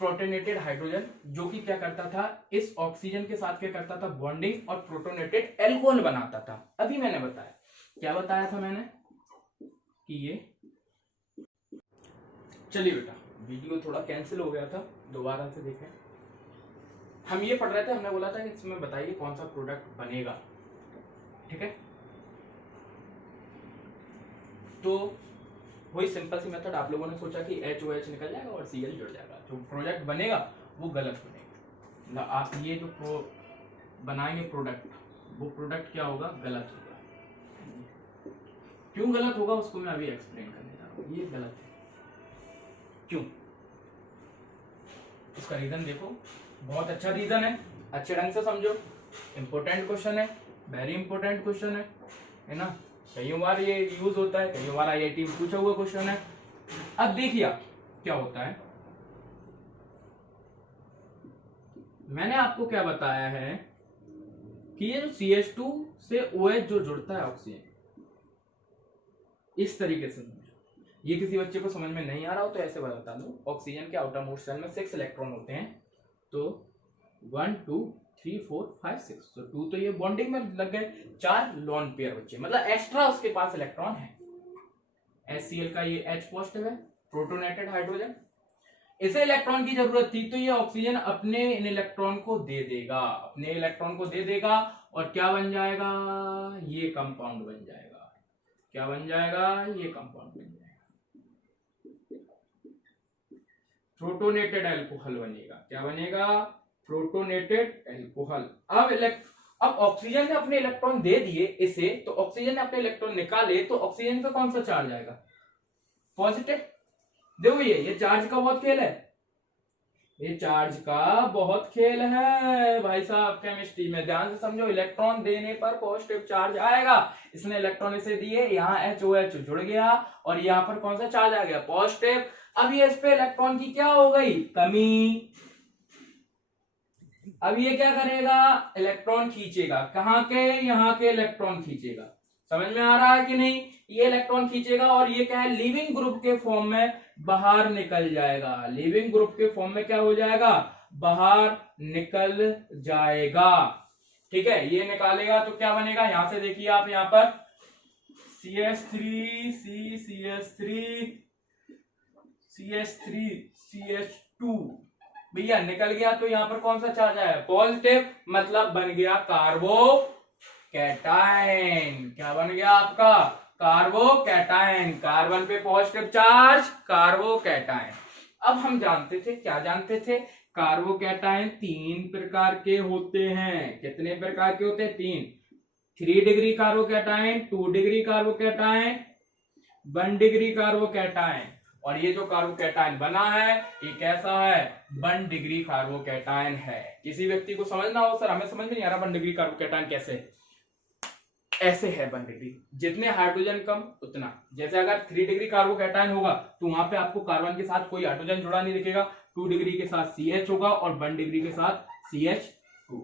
प्रोटोनेटेड हाइड्रोजन, जो कि क्या करता था, इस ऑक्सीजन के साथ क्या करता था, बॉन्डिंग और प्रोटोनेटेड एल्कोहल बनाता था। अभी मैंने बताया, क्या बताया था मैंने कि ये, चलिए बेटा वीडियो थोड़ा कैंसिल हो गया था, दोबारा से देखें। हम ये पढ़ रहे थे, हमने बोला था कि इसमें बताइए कौन सा प्रोडक्ट बनेगा, ठीक है। तो वही सिंपल सी मेथड, आप लोगों ने सोचा कि HOH निकल जाएगा और Cl जुड़ जाएगा, जो प्रोडक्ट बनेगा वो गलत बनेगा। मतलब आप ये जो बनाएंगे प्रोडक्ट, वो प्रोडक्ट क्या होगा, गलत होगा। क्यों गलत होगा उसको मैं अभी एक्सप्लेन करने जा रहा हूँ। ये गलत है क्यों, इसका रीजन देखो, बहुत अच्छा रीजन है, अच्छे ढंग से समझो। इंपॉर्टेंट क्वेश्चन है, वेरी इंपॉर्टेंट क्वेश्चन है ना। कई बार ये यूज होता है, कई बार IIT में पूछा हुआ क्वेश्चन है। अब देखिए क्या होता है, मैंने आपको क्या बताया है कि ये जो CH2 से OH जो जुड़ता है ऑक्सीजन, इस तरीके से समझो। ये किसी बच्चे को समझ में नहीं आ रहा हो तो ऐसे बता दूं, ऑक्सीजन के आउटर मोस्ट शेल में 6 इलेक्ट्रॉन होते हैं, तो 1 2 3 4 5 6, तो 2 तो ये बॉन्डिंग में लग गए, 4 लॉन पेयर बच्चे, मतलब एक्स्ट्रा उसके पास इलेक्ट्रॉन है। HCl का ये H पॉजिटिव है, प्रोटोनेटेड हाइड्रोजन, इसे इलेक्ट्रॉन की जरूरत थी, तो ये ऑक्सीजन अपने इन इलेक्ट्रॉन को दे देगा, अपने इलेक्ट्रॉन को दे देगा, और क्या बन जाएगा, ये कंपाउंड बन जाएगा। क्या बन जाएगा, ये कंपाउंड बन जाएगा, प्रोटोनेटेड एल्कोहल बनेगा। क्या बनेगा, प्रोटोनेटेड एल्कोहल। अब ऑक्सीजन ने अपने इलेक्ट्रॉन दे दिए इसे, तो ऑक्सीजन ने अपने इलेक्ट्रॉन निकाले, तो ऑक्सीजन पे कौन सा चार्ज आएगा, पॉजिटिव। देखो ये चार्ज का बहुत खेल है, ये चार्ज का बहुत खेल है भाई साहब, केमिस्ट्री में ध्यान से समझो। इलेक्ट्रॉन देने पर पॉजिटिव चार्ज आएगा, इसने इलेक्ट्रॉन इसे दिए, यहाँ HOH जुड़ गया, और यहाँ पर कौन सा चार्ज आ गया, पॉजिटिव। अब ये इस पे इलेक्ट्रॉन की क्या हो गई, कमी। अब ये क्या करेगा, इलेक्ट्रॉन खींचेगा, कहाँ के, यहाँ के इलेक्ट्रॉन खींचेगा। समझ में आ रहा है कि नहीं, ये इलेक्ट्रॉन खींचेगा, और ये क्या है, लिविंग ग्रुप के फॉर्म में बाहर निकल जाएगा। लिविंग ग्रुप के फॉर्म में क्या हो जाएगा, बाहर निकल जाएगा, ठीक है। ये निकालेगा तो क्या बनेगा, यहां से देखिए आप, यहां पर CH3 CH3 CH3 CH2, भैया निकल गया, तो यहां पर कौन सा चार्ज आया, पॉजिटिव, मतलब बन गया कार्बो कैटायन। क्या बन गया आपका, कार्बो कैटायन, कार्बन पे पॉजिटिव चार्ज, कार्बो कैटायन। अब हम जानते थे, क्या जानते थे, कार्बो कैटायन 3 प्रकार के होते हैं। कितने प्रकार के होते हैं, 3। 3 degree कार्बो cation, 2 degree कार्बो cation, 1 degree कार्बो cation. और ये जो कार्बो कैटायन बना है, ये कैसा है, 1 डिग्री कार्बो कैटायन है। किसी व्यक्ति को समझना हो, सर हमें समझ में नहीं आ रहा 1 डिग्री कार्बो कैटायन कैसे, ऐसे है 1 डिग्री, जितने हाइड्रोजन कम उतना। जैसे अगर 3 डिग्री कार्बो कैटायन होगा तो वहां पे आपको कार्बन के साथ कोई हाइड्रोजन जुड़ा नहीं दिखेगा, 2 डिग्री के साथ CH होगा, और 1 डिग्री के साथ CH2।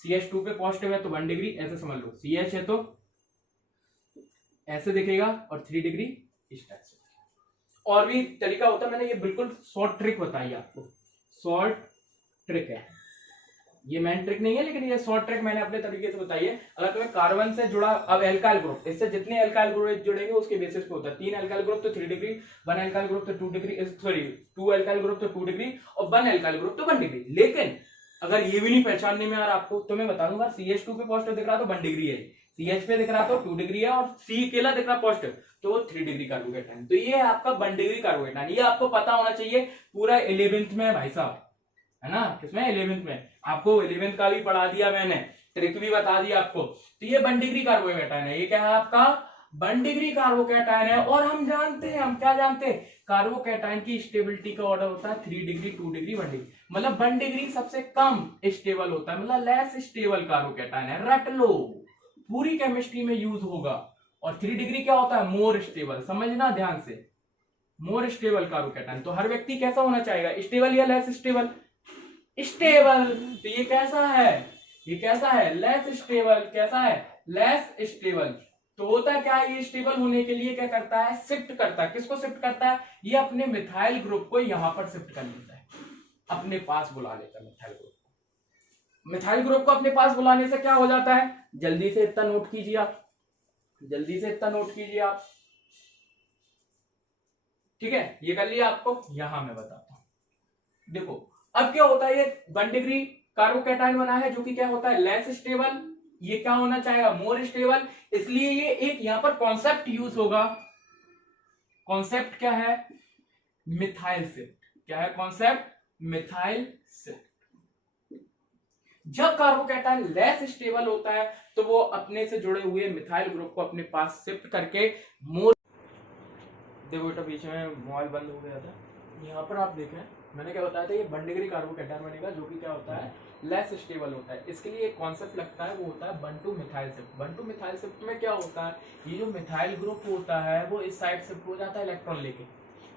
CH2 पे पॉजिटिव है तो 1 डिग्री, ऐसे समझ लो, CH है तो ऐसे दिखेगा, और 3 डिग्री इस टाइप से। और भी तरीका होता है, मैंने ये बिल्कुल शॉर्ट ट्रिक बताई आपको, शॉर्ट ट्रिक है, ये मेन ट्रिक नहीं है, लेकिन ये शॉर्ट ट्रिक मैंने अपने तरीके से बताई है। अगर तुम्हें कार्बन से जुड़ा, अब एल्काइल ग्रुप, इससे जितने एल्काइल ग्रुप जुड़ेंगे उसके बेसिस पे होता है। 3 एल्काइल ग्रुप तो 3 डिग्री, 1 एल्काइल ग्रुप तो 2 डिग्री, सॉरी 2 एल्काइल ग्रुप तो 2 डिग्री, और 1 एल्काइल ग्रुप तो 1 डिग्री। लेकिन अगर ये भी नहीं पहचानने में आ रहा आपको, तो मैं बता दूंगा, CH2 पे पॉजिटिव दिख रहा तो 1 डिग्री है, CH पे दिख रहा तो 2 डिग्री है, और C अकेला दिख रहा पॉजिटिव तो वो 3 डिग्री कार्बोकेटायन। तो ये है आपका 1 डिग्री कार्बोकेटायन। ये आपको पता होना चाहिए, पूरा 11th में भाई साहब, है ना, किसमें, 11th में। आपको 11th का भी पढ़ा दिया मैंने, ट्रिक भी बता दिया आपको। तो ये 1 डिग्री कार्बोकैटायन है, ये क्या है आपका 1 डिग्री कार्बोकैटायन है। और हम जानते हैं, हम क्या जानते हैं, कार्बोकैटायन की स्टेबिलिटी का ऑर्डर होता है 3 डिग्री, 2 डिग्री, 1 डिग्री। मतलब 1 डिग्री सबसे कम स्टेबल होता है, मतलब लेस स्टेबल कार्बोकैटायन है, रट लो, पूरी केमिस्ट्री में यूज होगा। और 3 डिग्री क्या होता है, मोर स्टेबल, समझना ध्यान से, मोर स्टेबल कार्बोकैटायन। तो हर व्यक्ति कैसा होना चाहिए, स्टेबल या लेस स्टेबल, स्टेबल। तो ये कैसा है, ये कैसा है, लेस स्टेबल, कैसा है, लेस स्टेबल। तो होता क्या है, ये स्टेबल होने के लिए क्या करता है, शिफ्ट करता है, किसको शिफ्ट करता है, ये अपने मिथाइल ग्रुप को यहां पर शिफ्ट कर लेता है, अपने पास बुला लेता है मिथाइल ग्रुप को। मिथाइल ग्रुप को अपने पास बुलाने से क्या हो जाता है, जल्दी से इतना नोट कीजिए आप, जल्दी से इतना नोट कीजिए आप, ठीक है, ये कर लिया आपको। यहां मैं बताता हूं, देखो अब क्या होता है, ये 1 डिग्री कार्बोकैटायन बना है जो कि क्या होता है, लेस स्टेबल, ये क्या होना चाहेगा, मोर स्टेबल। इसलिए ये एक यहां पर कॉन्सेप्ट यूज होगा, कॉन्सेप्ट क्या है, मिथाइल शिफ्ट। क्या है कॉन्सेप्ट, मिथाइल शिफ्ट। जब कार्बोकैटायन लेस स्टेबल होता है तो वो अपने से जुड़े हुए मिथाइल ग्रुप को अपने पास शिफ्ट करके मोर, देखो बेटा बीच में मोबाइल बंद हो गया था, यहाँ पर आप देखें मैंने क्या बताया था, ये 1 डिग्री कार्बोकैटायन बनेगा जो कि क्या होता है, लेस स्टेबल होता है। इसके लिए एक कॉन्सेप्ट लगता है, वो होता है 1 मिथाइल शिफ्ट। 1 मिथाइल शिफ्ट में क्या होता है, ये जो मिथाइल ग्रुप होता है वो इस साइड शिफ्ट हो जाता है इलेक्ट्रॉन लेके,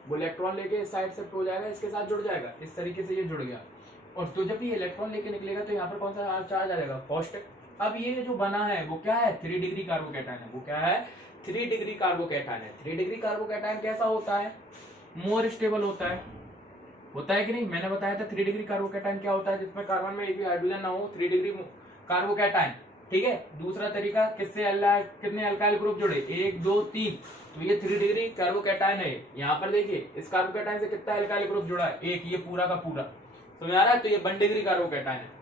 वो इलेक्ट्रॉन लेके इस साइड शिफ्ट हो जाएगा, इसके साथ जुड़ जाएगा, इस तरीके से ये जुड़ गया। और तो जब ये इलेक्ट्रॉन लेके निकलेगा तो यहाँ पर कौन सा चार्ज आ जाएगा, पॉजिटिव। अब ये जो बना है वो क्या है, 3 डिग्री कार्बोकैटायन है, वो क्या है, 3 डिग्री कार्बोकैटायन है। 3 डिग्री कार्बोकैटायन कैसा होता है, मोर स्टेबल होता है कि नहीं। मैंने बताया था 3 डिग्री कार्बोकैटायन क्या होता है, जिसमें कार्बन में एक भी हाइड्रोजन ना हो, 3 डिग्री कार्बोकैटायन, ठीक है। दूसरा तरीका, किससे कितने अल्काइल ग्रुप जुड़े, 1 2 3, तो ये 3 डिग्री कार्बोकैटायन है। यहाँ पर देखिए इस कार्बोकैटायन से कितना अल्काइल ग्रुप जुड़ा है, एक, ये पूरा का पूरा, समझ आ रहा है। तो ये 1 डिग्री कार्बोकैटायन है,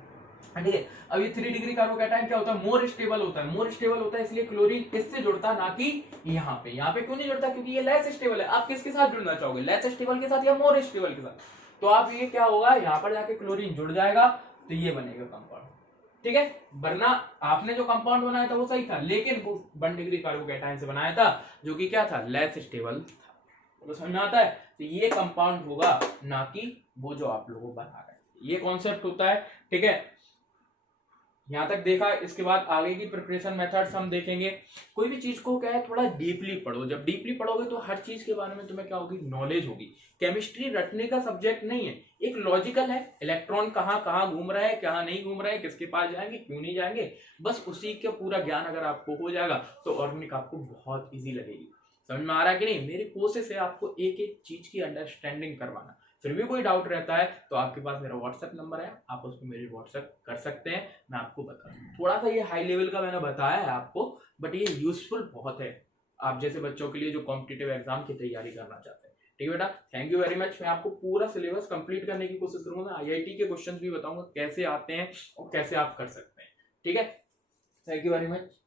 ठीक है। अब ये 3 डिग्री कार्बोकैटायन क्या होता है, मोर स्टेबल होता है। मोर स्टेबल होता है इसलिए क्लोरीन इससे जुड़ता ना कि यहाँ पे। यहाँ पे क्यों नहीं जुड़ता, क्योंकि ये लेस स्टेबल है। आप किसके साथ जुड़ना चाहोगे, लेस स्टेबल के साथ या मोर स्टेबल के साथ। तो आप ये क्या होगा, यहाँ पर जाके क्लोरीन जुड़ जाएगा, तो ये बनेगा कंपाउंड, ठीक है। वरना आपने जो कंपाउंड बनाया था वो सही था, लेकिन वो 1 डिग्री कार्बोकैटायन से बनाया था जो कि क्या था, लेस स्टेबल था। तो समझ में आता है, तो ये कंपाउंड होगा ना कि वो जो आप लोगों बना रहे हैं, ये कॉन्सेप्ट होता है, ठीक है। यहां तक देखा, इसके बाद आगे की प्रिपरेशन मेथड्स हम देखेंगे। कोई भी चीज को क्या है, थोड़ा डीपली पढ़ो। जब डीपली पढ़ोगे तो हर चीज के बारे में तुम्हें क्या होगी, नॉलेज होगी। केमिस्ट्री रटने का सब्जेक्ट नहीं है, एक लॉजिकल है। इलेक्ट्रॉन कहाँ कहाँ घूम रहा है, कहाँ नहीं घूम रहा है, किसके पास जाएंगे, क्यों नहीं जाएंगे, बस उसी का पूरा ज्ञान अगर आपको हो जाएगा तो ऑर्गेनिक आपको बहुत ईजी लगेगी। समझ में आ रहा है कि नहीं। मेरी कोशिश है आपको एक एक चीज की अंडरस्टैंडिंग करवाना। फिर भी कोई डाउट रहता है तो आपके पास मेरा व्हाट्सएप नंबर है, आप उस पर मेरे व्हाट्सएप कर सकते हैं, मैं आपको बता दूं। थोड़ा सा ये हाई लेवल का मैंने बताया है आपको, बट ये यूजफुल बहुत है आप जैसे बच्चों के लिए जो कॉम्पिटिटिव एग्जाम की तैयारी करना चाहते हैं, ठीक है बेटा। Thank you very much. मैं आपको पूरा सिलेबस कंप्लीट करने की कोशिश करूंगा, IIT के क्वेश्चन भी बताऊंगा कैसे आते हैं और कैसे आप कर सकते हैं, ठीक है। Thank you very much.